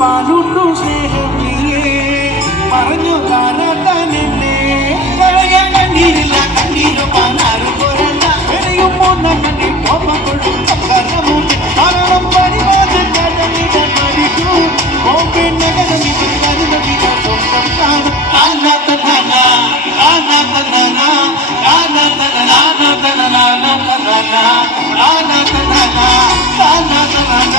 പാലൂട്ടും സ്നേഹം നീയേ പറഞ്ഞു കാണാത്താനെന്നെ കണ്ണീരില്ല കണ്ണീരോ പാനാറ് പോരണ്ട എറിയും മൂന്ന കണ്ണീർ കോപം കൊള്ളും കാരണം പരിവാദ കടലിട പഠിക്കൂ ഓമ്പെ നഗരം ഇത് കരുതവിട സ്വന്തം കാണും ആനാത്തനാന ആനാത്തനാന ആനാത്തനാന ആനാത്തനാന ആനാത്തനാന ആനാത്തനാന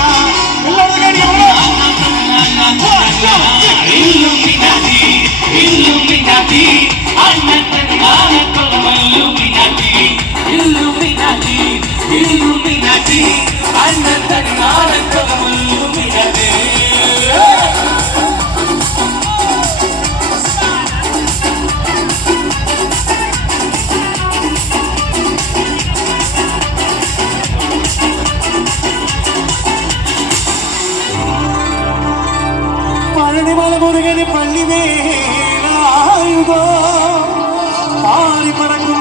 Illuminati, Illuminati, Illuminati, Illuminati. Palanimala മുരുകന് പള്ളിവേലായുധോ പാറി പറക്കും